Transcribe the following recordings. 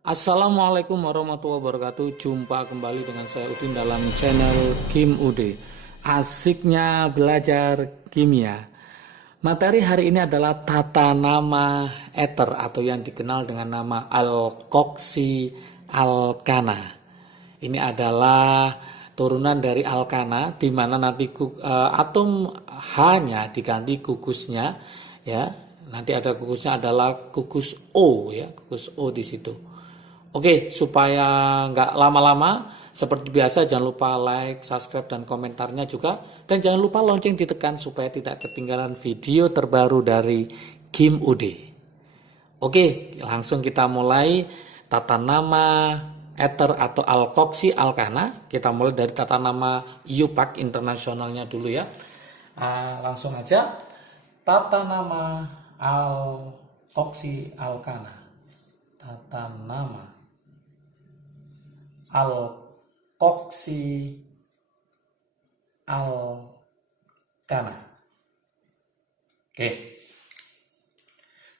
Assalamualaikum warahmatullahi wabarakatuh. Jumpa kembali dengan saya Udin dalam channel Kim Ude. Asiknya belajar kimia. Materi hari ini adalah tata nama ether atau yang dikenal dengan nama alkoksi alkana. Ini adalah turunan dari alkana, di mana nanti atom H-nya diganti gugusnya, ya. Nanti ada gugusnya adalah gugus O, ya, gugus O di situ. Oke, supaya nggak lama-lama, seperti biasa jangan lupa like, subscribe, dan komentarnya juga. Dan jangan lupa lonceng ditekan supaya tidak ketinggalan video terbaru dari Kim Ude. Oke, langsung kita mulai tata nama ether atau alkoksi alkana. Kita mulai dari tata nama IUPAC internasionalnya dulu ya. Langsung aja, tata nama alkoksi alkana. Tata nama alkoksi alkana. Oke.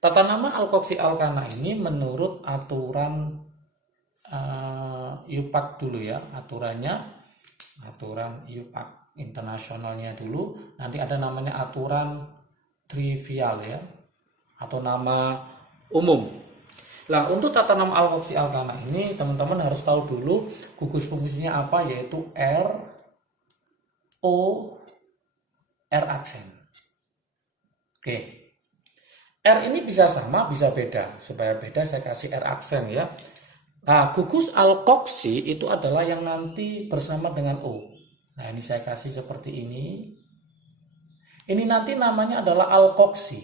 Tata nama alkoksi alkana ini menurut aturan IUPAC dulu ya, aturan IUPAC internasionalnya dulu. Nanti ada namanya aturan trivial ya, atau nama umum. Nah, untuk tata nama alkoksi alkana ini teman-teman harus tahu dulu gugus fungsinya apa, yaitu R, O, R aksen. Oke. R ini bisa sama, bisa beda. Supaya beda saya kasih R aksen ya. Nah, gugus alkoksi itu adalah yang nanti bersama dengan O. Nah, ini saya kasih seperti ini. Ini nanti namanya adalah alkoksi.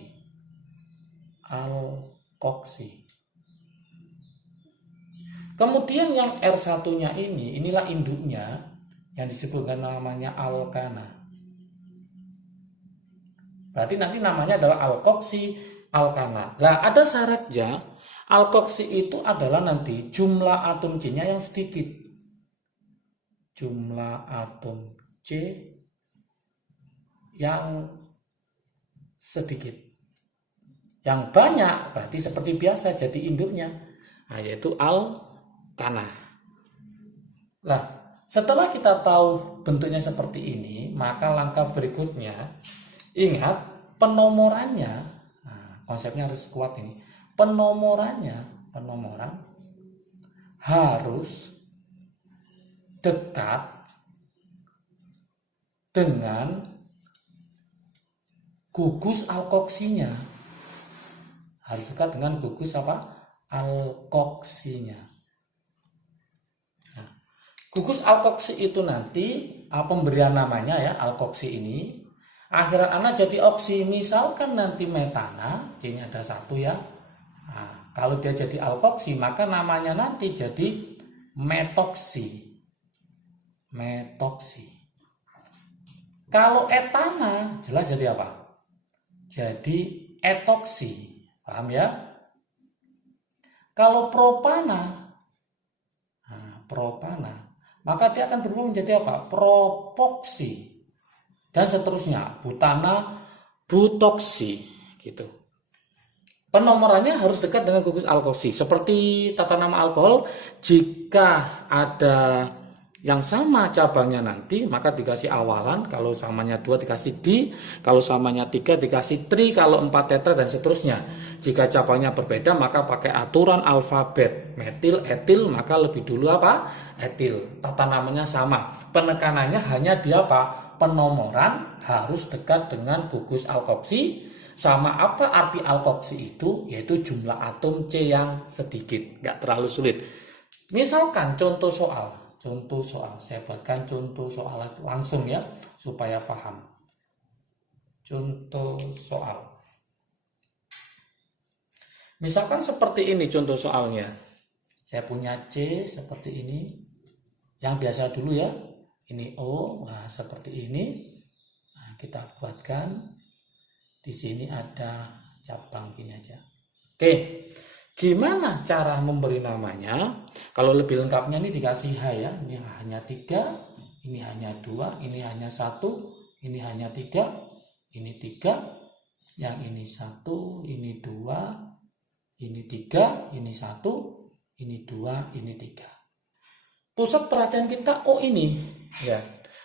Alkoksi. Kemudian yang R1-nya inilah induknya yang disebutkan namanya alkana. Berarti nanti namanya adalah alkoksi alkana. Nah, ada syaratnya, alkoksi itu adalah nanti jumlah atom C-nya yang sedikit. Jumlah atom C yang sedikit. Yang banyak berarti seperti biasa jadi induknya. Nah, yaitu alkana. Nah, setelah kita tahu bentuknya seperti ini, maka langkah berikutnya, ingat penomorannya. Nah, konsepnya harus kuat ini. Penomoran harus dekat dengan gugus alkoksinya. Harus dekat dengan gugus apa? Alkoksinya. Nah, gugus alkoksi itu nanti pemberian namanya ya, alkoksi ini akhiran anak jadi oksi. Misalkan nanti metana, C-nya ada satu ya. Nah, kalau dia jadi alkoksi maka namanya nanti jadi metoksi. Metoksi. Kalau etana jelas jadi apa? Jadi etoksi. Paham ya? Kalau propana, maka dia akan berubah menjadi apa? Propoksi. Dan seterusnya, butana, butoksi, gitu. Penomorannya harus dekat dengan gugus alkoksi. Seperti tata nama alkohol, jika ada yang sama cabangnya nanti, maka dikasih awalan. Kalau samanya 2 dikasih di, kalau samanya 3 dikasih tri, kalau 4 tetra, dan seterusnya. Jika cabangnya berbeda, maka pakai aturan alfabet. Metil, etil, maka lebih dulu apa? Etil. Tata namanya sama. Penekanannya hanya di apa? Penomoran harus dekat dengan gugus alkoksi. Sama apa arti alkoksi itu? Yaitu jumlah atom C yang sedikit. Nggak terlalu sulit. Misalkan contoh soal, saya buatkan contoh soal langsung ya, supaya paham. Contoh soal. Misalkan seperti ini contoh soalnya. Saya punya C seperti ini. Yang biasa dulu ya. Ini O, nah seperti ini. Nah, kita buatkan. Di sini ada cabang gini aja. Oke. Gimana cara memberi namanya? Kalau lebih lengkapnya ini dikasih H ya. Ini hanya 3, ini hanya 2, ini hanya 1, ini hanya 3, ini 3, yang ini 1, ini 2, ini 3, ini 1, Ini 2, ini 3. Pusat perhatian kita, oh ini. Ya.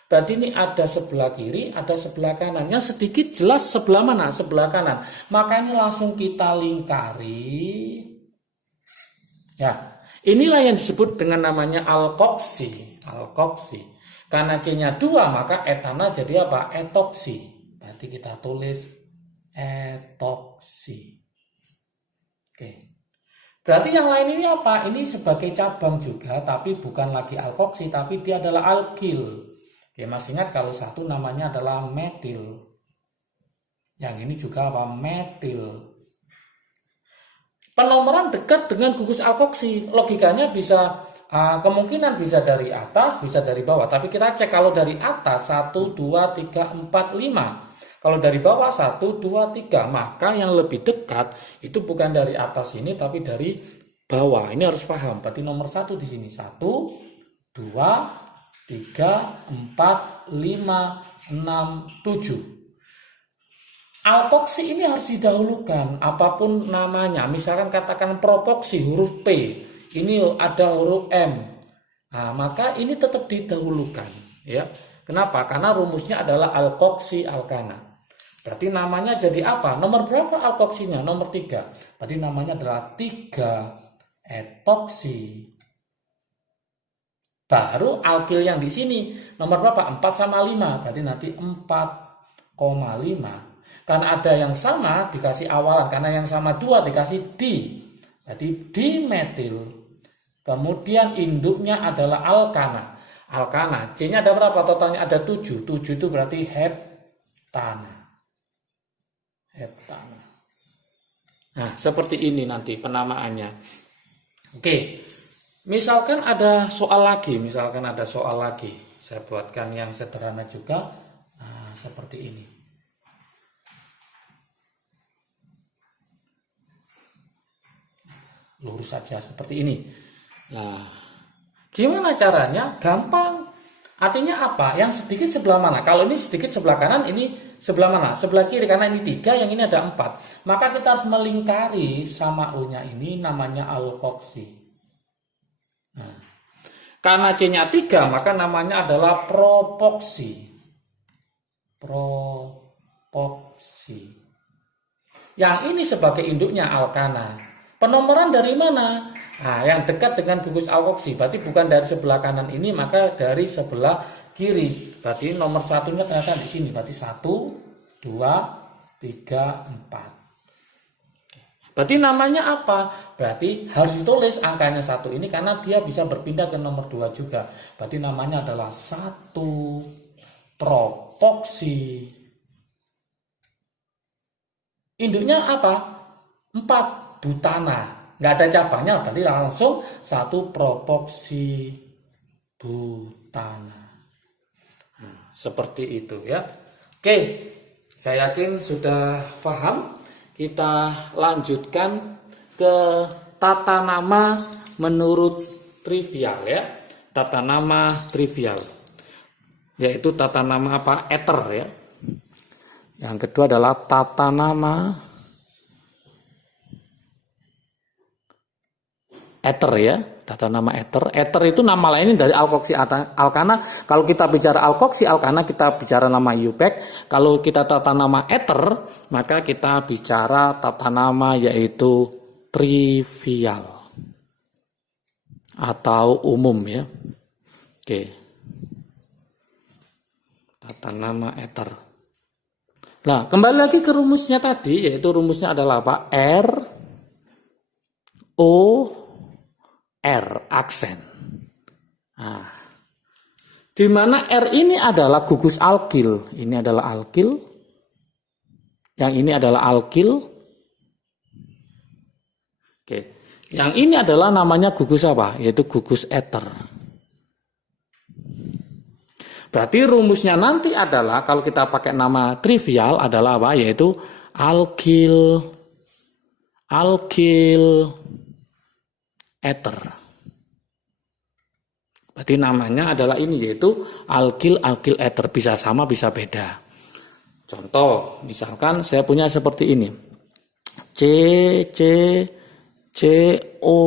Berarti ini ada sebelah kiri, ada sebelah kanan. Yang sedikit jelas sebelah mana? Sebelah kanan. Maka ini langsung kita lingkari. Ya. Inilah yang disebut dengan namanya alkoksi. Alkoksi. Karena C-nya 2, maka etana jadi apa? Etoksi. Berarti kita tulis etoksi. Oke. Berarti yang lain ini apa? Ini sebagai cabang juga, tapi bukan lagi alkoksi, tapi dia adalah alkil. Ya, masih ingat kalau satu namanya adalah metil. Yang ini juga apa? Metil. Penomoran dekat dengan gugus alkoksi. Logikanya bisa, kemungkinan bisa dari atas, bisa dari bawah. Tapi kita cek kalau dari atas 1, 2, 3, 4, 5. Kalau dari bawah 1, 2, 3. Maka yang lebih dekat itu bukan dari atas ini, tapi dari bawah. Ini harus paham. Berarti nomor 1 di sini. 1, 2, 3, 4, 5, 6, 7. Alkoksi ini harus didahulukan apapun namanya. Misalkan katakan propoksi huruf P, ini ada huruf M. Nah, maka ini tetap didahulukan, ya. Kenapa? Karena rumusnya adalah alkoksi alkana. Berarti namanya jadi apa? Nomor berapa alkoksinya? Nomor 3. Berarti namanya adalah 3 etoksi. Baru alkil yang di sini nomor berapa? 4 sama 5. Berarti nanti 4,5. Karena ada yang sama dikasih awalan. Karena yang sama 2 dikasih di. Berarti dimetil. Kemudian induknya adalah alkana. Alkana. C-nya ada berapa? Totalnya ada 7. 7 itu berarti heptana. Heptana. Nah, seperti ini nanti penamaannya. Oke. Misalkan ada soal lagi, saya buatkan yang sederhana juga, seperti ini. Lurus saja seperti ini. Nah, gimana caranya? Gampang. Artinya apa? Yang sedikit sebelah mana? Kalau ini sedikit sebelah kanan, ini sebelah mana? Sebelah kiri, karena ini 3, yang ini ada 4. Maka kita harus melingkari sama U-nya ini namanya alkoksi. Nah, karena C-nya 3, maka namanya adalah propoksi. Propoksi. Yang ini sebagai induknya alkana. Penomoran dari mana? Nah, yang dekat dengan gugus alkoksi. Berarti bukan dari sebelah kanan ini, maka dari sebelah kiri. Berarti nomor 1-nya ternyata di sini. Berarti 1, 2, 3, 4. Berarti namanya apa? Berarti harus ditulis angkanya 1 ini karena dia bisa berpindah ke nomor 2 juga. Berarti namanya adalah 1 propoksi. Induknya apa? 4 butana. Nggak ada cabangnya, berarti langsung 1 propoksi butana. Nah, seperti itu ya. Oke, saya yakin sudah paham. Kita lanjutkan ke tata nama menurut trivial ya. Tata nama trivial. Yaitu tata nama apa? Ether ya. Yang kedua adalah tata nama ether ya. Tata nama ether. Ether itu nama lainnya dari alkoksi alkana. Kalau kita bicara alkoksi alkana, kita bicara nama IUPAC. Kalau kita tata nama ether, maka kita bicara tata nama yaitu trivial atau umum ya. Oke. Tata nama ether. Nah, kembali lagi ke rumusnya tadi, yaitu rumusnya adalah apa? R O R aksen. Nah, di mana R ini adalah gugus alkil. Ini adalah alkil. Yang ini adalah alkil. Oke. Yang ini adalah namanya gugus apa? Yaitu gugus ether. Berarti rumusnya nanti adalah kalau kita pakai nama trivial adalah apa? Yaitu alkil ether. Berarti namanya adalah ini yaitu alkil ether, bisa sama bisa beda. Contoh, misalkan saya punya seperti ini. C O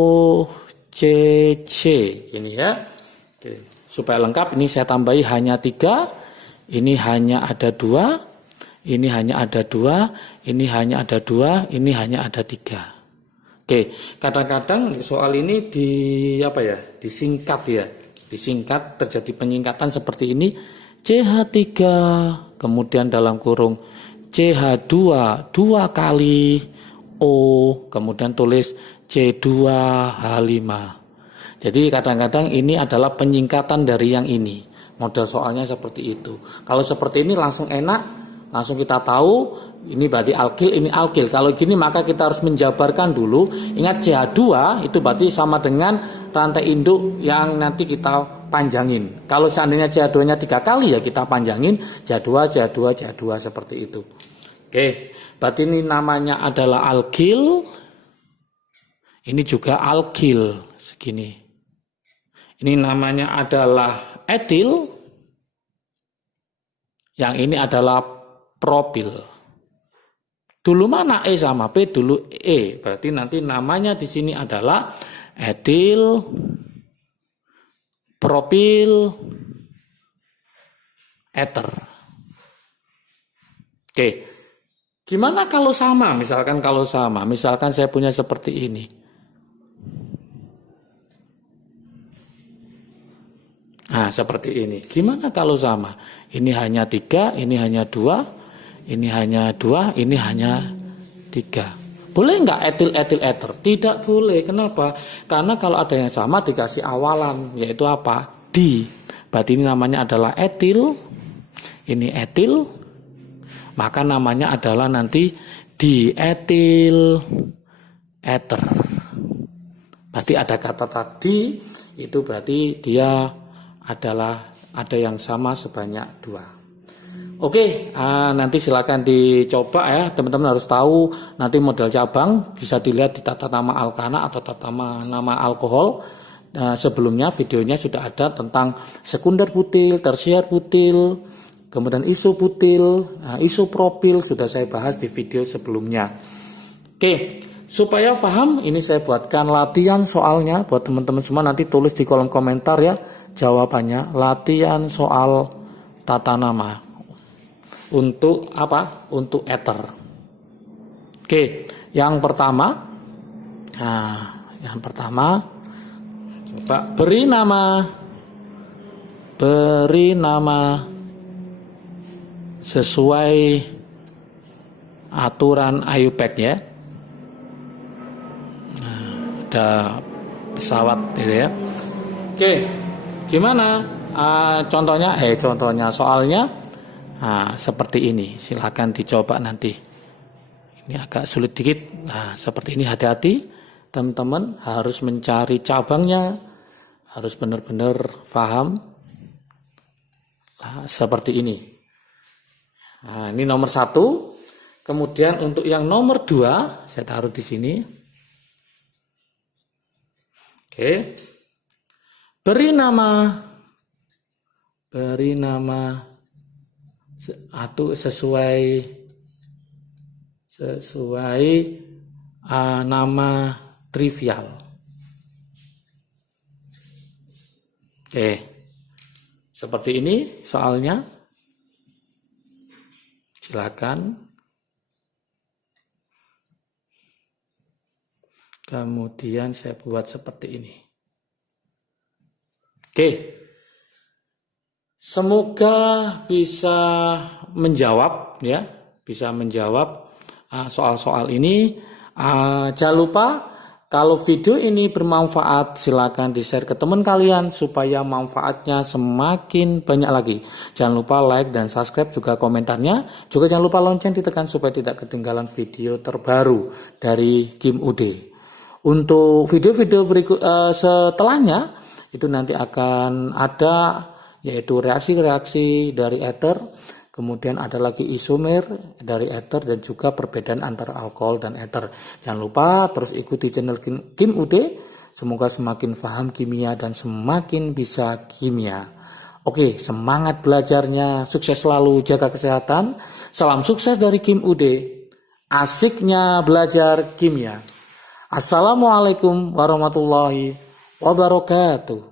J CC ini ya. Oke, supaya lengkap ini saya tambahi hanya 3, ini hanya ada 2, ini hanya ada 2, ini hanya ada 2, ini hanya ada 3. Oke, kadang-kadang soal ini disingkat ya. Disingkat, terjadi penyingkatan seperti ini. CH3 kemudian dalam kurung CH2 2 kali O, kemudian tulis C2H5. Jadi kadang-kadang ini adalah penyingkatan dari yang ini. Model soalnya seperti itu. Kalau seperti ini langsung enak, langsung kita tahu ini berarti alkil, ini alkil. Kalau gini maka kita harus menjabarkan dulu. Ingat CH2 itu berarti sama dengan rantai induk yang nanti kita panjangin. Kalau seandainya CH2-nya 3 kali ya kita panjangin CH2, CH2, CH2 seperti itu. Oke, berarti ini namanya adalah alkil. Ini juga alkil segini. Ini namanya adalah etil. Yang ini adalah propil. Dulu mana E sama P, dulu E. Berarti nanti namanya di sini adalah etil, propil, eter. Oke. Gimana kalau sama? Misalkan saya punya seperti ini. Nah, seperti ini. Gimana kalau sama? Ini hanya 3, ini hanya 2, ini hanya 2, ini hanya 3. Boleh nggak etil eter? Tidak boleh. Kenapa? Karena kalau ada yang sama dikasih awalan, yaitu apa? Di. Berarti ini namanya adalah etil. Ini etil. Maka namanya adalah nanti dietil eter. Berarti ada kata tadi, itu berarti dia adalah ada yang sama sebanyak 2. Oke, nanti silakan dicoba ya, teman-teman harus tahu nanti model cabang bisa dilihat di tata nama alkana atau tata nama alkohol. Sebelumnya videonya sudah ada tentang sekunder butil, tersier butil, kemudian isobutil, isopropil sudah saya bahas di video sebelumnya. Oke, supaya paham ini saya buatkan latihan soalnya buat teman-teman semua, nanti tulis di kolom komentar ya jawabannya. Latihan soal tata nama untuk apa? Untuk ether. Oke, yang pertama coba beri nama sesuai aturan IUPAC ya. Ada pesawat gitu ya. Oke, gimana contohnya? Soalnya seperti ini. Silahkan dicoba nanti. Ini agak sulit dikit. Nah, seperti ini, hati-hati. Teman-teman harus mencari cabangnya, harus benar-benar paham. Nah, seperti ini. Nah, ini nomor 1. Kemudian untuk yang nomor 2, saya taruh di sini. Oke. Beri nama atau sesuai nama trivial. Oke. Seperti ini soalnya. Silakan. Kemudian saya buat seperti ini. Oke. Semoga bisa menjawab ya, soal-soal ini. Jangan lupa kalau video ini bermanfaat silakan di-share ke teman kalian supaya manfaatnya semakin banyak lagi. Jangan lupa like dan subscribe, juga komentarnya. Juga jangan lupa lonceng ditekan supaya tidak ketinggalan video terbaru dari Kim UD. Untuk video-video berikut setelahnya itu nanti akan ada yaitu reaksi-reaksi dari ether, kemudian ada lagi isomer dari ether dan juga perbedaan antara alkohol dan ether. Jangan lupa terus ikuti channel Kim UD. Semoga semakin paham kimia dan semakin bisa kimia. Oke, semangat belajarnya, sukses selalu, jaga kesehatan. Salam sukses dari Kim UD. Asiknya belajar kimia. Assalamualaikum warahmatullahi wabarakatuh. wabarakatuh.